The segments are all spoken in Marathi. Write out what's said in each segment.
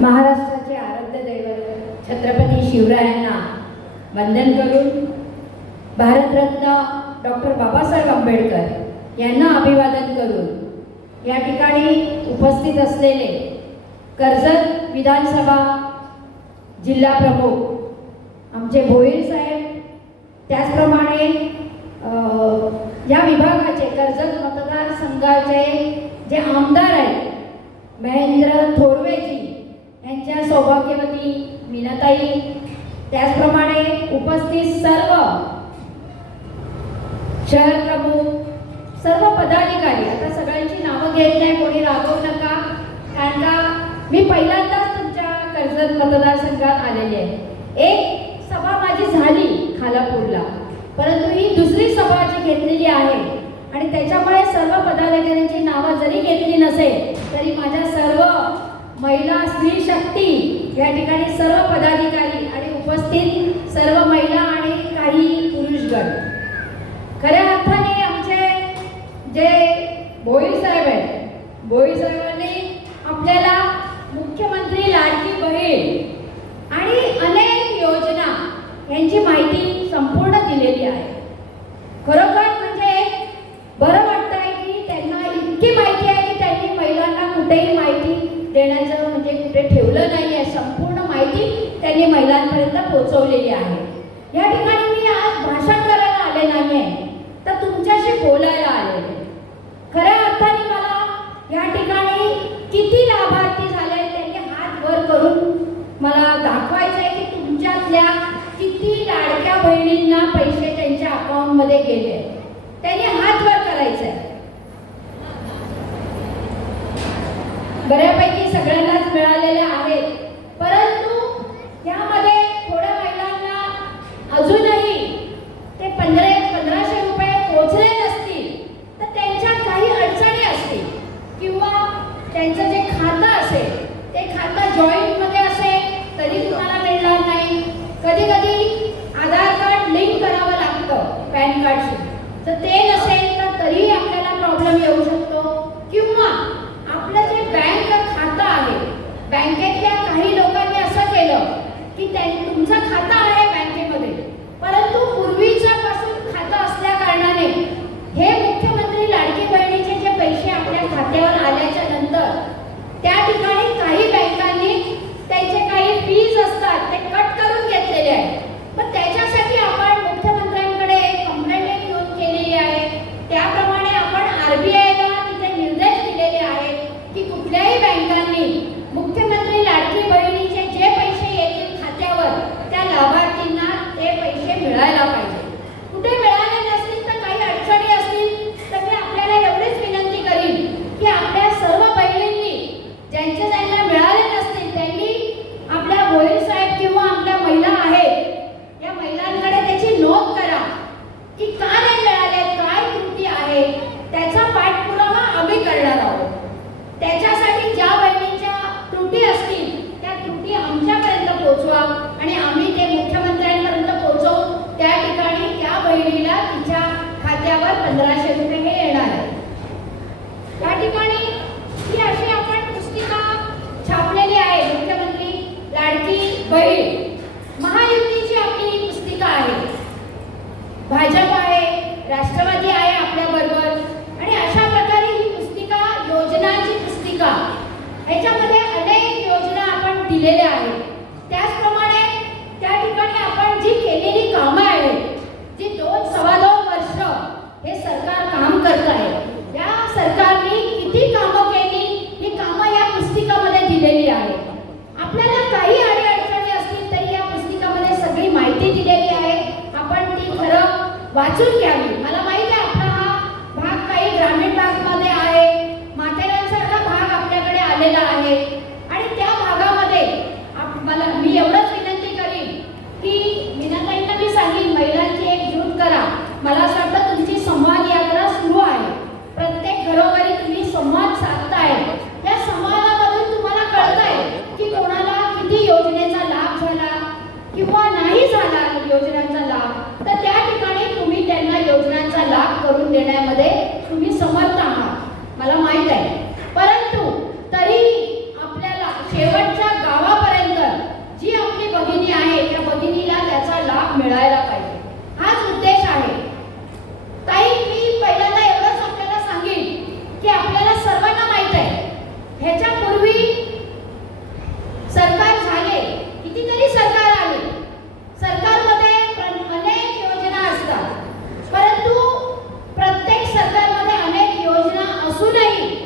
महाराष्ट्राचे आराध्य दैवत छत्रपती शिवरायांना वंदन करून भारतरत्न डॉक्टर बाबासाहेब आंबेडकर यांना अभिवादन करून या ठिकाणी उपस्थित असलेले कर्जत विधानसभा जिल्हा प्रमुख आमचे भोईर साहेब त्याचप्रमाणे या विभागाचे कर्जत मतदारसंघाचे जे आमदार आहेत महेंद्र थोरवेजी यांच्या सौभाग्यवती मीनाताई त्याचप्रमाणे उपस्थित सर्व शहर प्रमुख सर्व पदाधिकारी आता सगळ्यांची नावं घेत नाही कोणी रागवू नका. कारण का मी पहिल्यांदाच तुमच्या कर्जत मतदारसंघात आलेली आहे. एक सभा माझी झाली खालापूरला परंतु ही दुसरी सभा जी घेतलेली आहे आणि त्याच्यामुळे सर्व पदाधिकाऱ्यांची नावं जरी घेतली नसेल तरी माझ्या सर्व महिला स्त्री शक्ती या ठिकाणी सर्व पदाधिकारी आणि उपस्थित सर्व महिला आणि काही पुरुषगण. खऱ्या अर्थाने आमचे जे भोईर साहेब आहेत भोईर साहेबांनी आपल्याला मुख्यमंत्री लाडकी बहीण आणि अनेक योजना यांची माहिती संपूर्ण दिलेली आहे. खरोखर म्हणजे बरं वाटतंय की त्यांना इतकी माहिती आहे की त्यांनी महिलांना कुठेही देण्याचं म्हणजे कुठे ठेवलं नाही आहे संपूर्ण माहिती त्यांनी महिलांपर्यंत पोहोचवलेली आहे. या ठिकाणी मी आज भाषण करायला आले नाही आहे तर तुमच्याशी बोलायला आले. खऱ्या अर्थाने मला या ठिकाणी किती लाभार्थी झाले त्यांनी हात वर करून मला दाखवायचं आहे की तुमच्यातल्या किती लाडक्या बहिणींना पैसे त्यांच्या अकाउंटमध्ये गेले त्यांनी हात वर करायचं आहे बऱ्यापैकी सगळ्यांनाच मिळालेल्या आहेत. ठिकाणी काही बँकांनी त्यांचे काही फीज असतात असूनही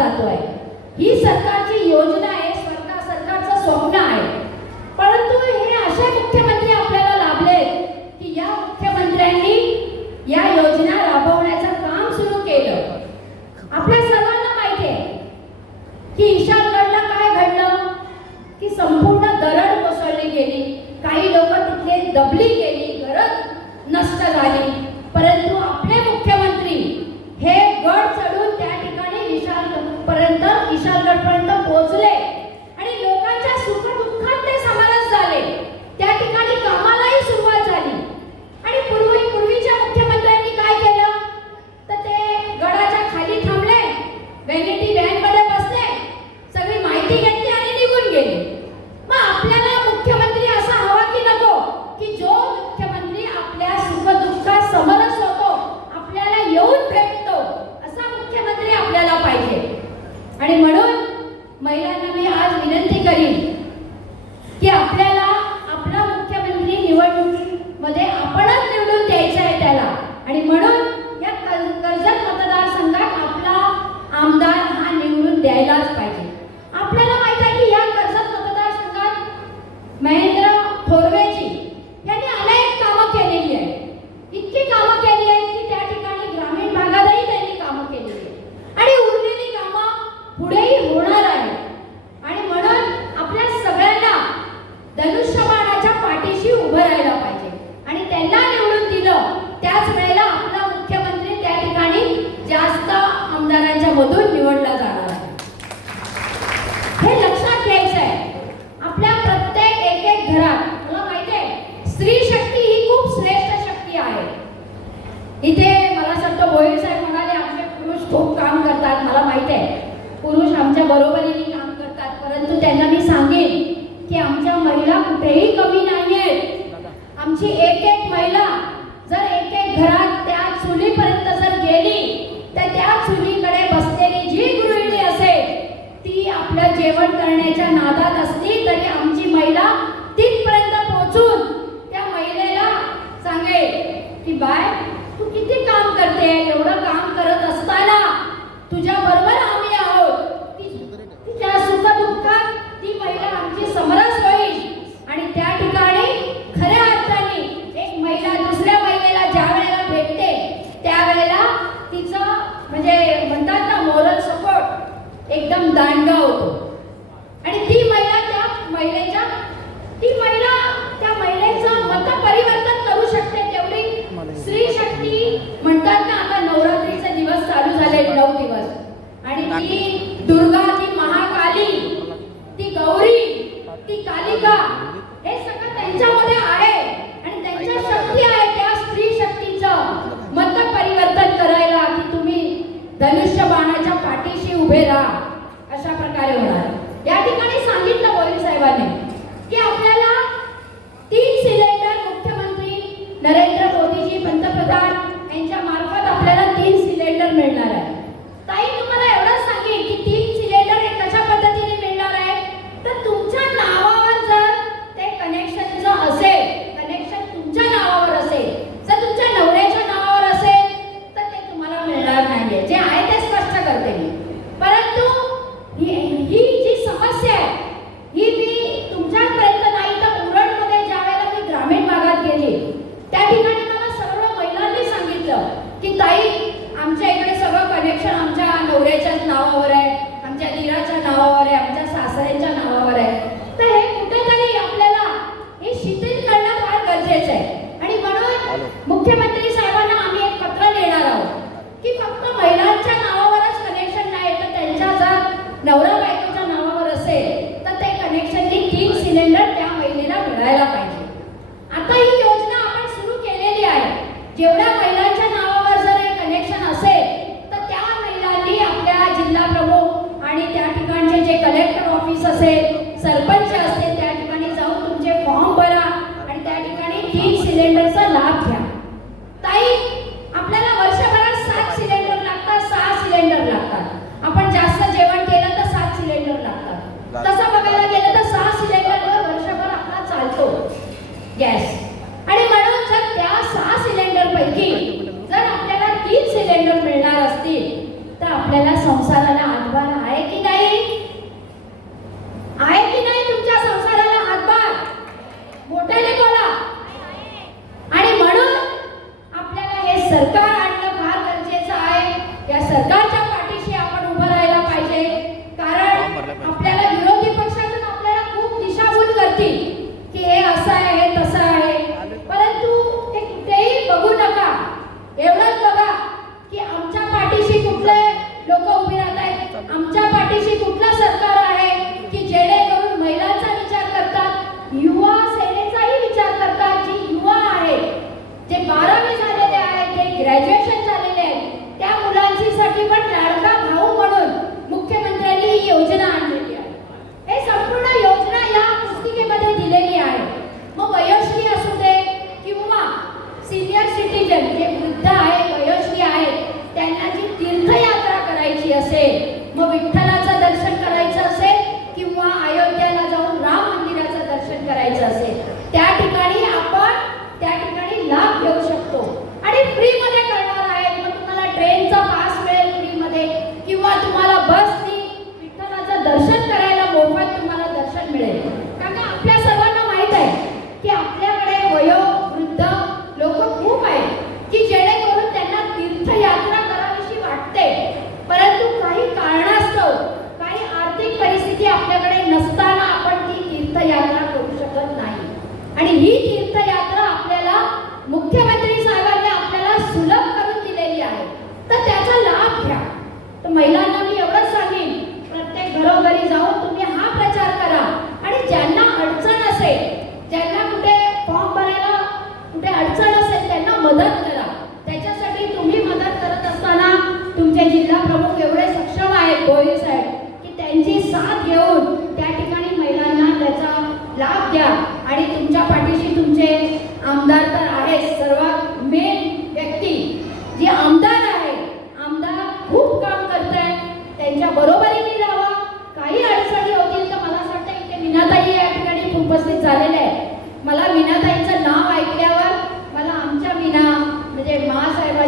हातभार जातोय. ही सरकार बरोबरीने काम करतात. परंतु त्यांना मी सांगेन की आमच्या महिला कुठेही कमी नाही आमची एक एक महिला तिचं म्हणजे म्हणतात ना मॉरल सपोर्ट एकदम दांडगा होतो. आणि ती महिला त्या महिलेच्या ती महिला त्या महिलेचं मत परिवर्तन करू शकते तेवढी स्त्री शक्ती म्हणतात ना आता नवरात्रीचे दिवस चालू झाले नऊ दिवस. आणि ती दुर्गा ती महाकाली ती गौरी ती कालिका recuperar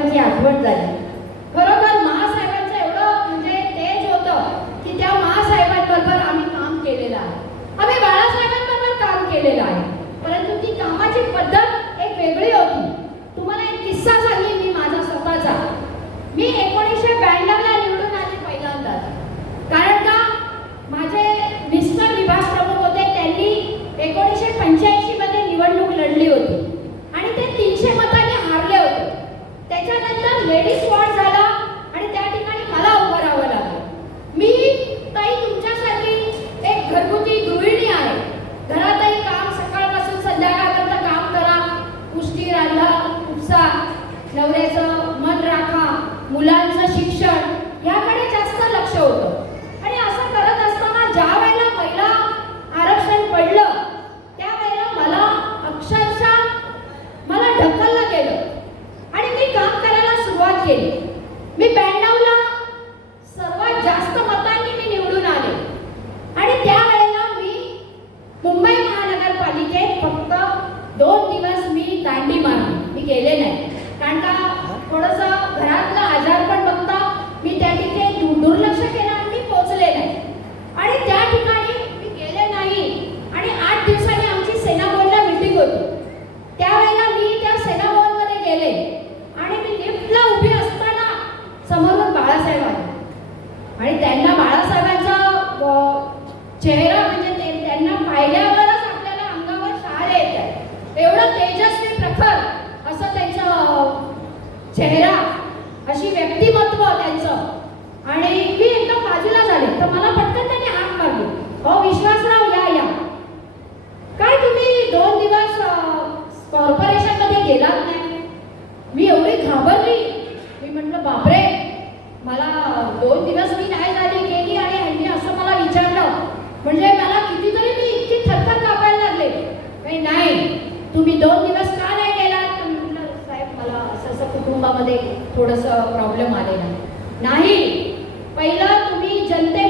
महासाहेबांची आठवण झाली. खरोखर महासाहेबांचं एवढं म्हणजे तेज होतं की त्या महासाहेबांबरोबर आम्ही काम केलेलं आहे. आम्ही बाळासाहेबांबरोबर काम केलेलं आहे. परंतु ती कामाची पद्धत एक वेगळी होती. तुम्हाला एक किस्सा सांगेन मी माझा स्वतःचा. मी एकोणीसशे ब्याण्णवला निवडून आले पहिल्यांदा कारण का? माझे मिस्टर विभाग प्रमुख होते त्यांनी एकोणीसशे पंच्याऐंशीमध्ये निवडणूक लढली होती. त्याच्यानंतर लेडीज वॉर्ड झाला. मला दोन दिवस मी नाही झाली गेली आणि ह्यांनी असं मला विचारलं. म्हणजे मला कितीतरी मी इतकी थरथर कापायला लागले. नाही तुम्ही दोन दिवस का नाही गेलात तर साहेब मला असं असं कुटुंबामध्ये थोडंसं प्रॉब्लेम आलेला नाही पहिलं तुम्ही जनते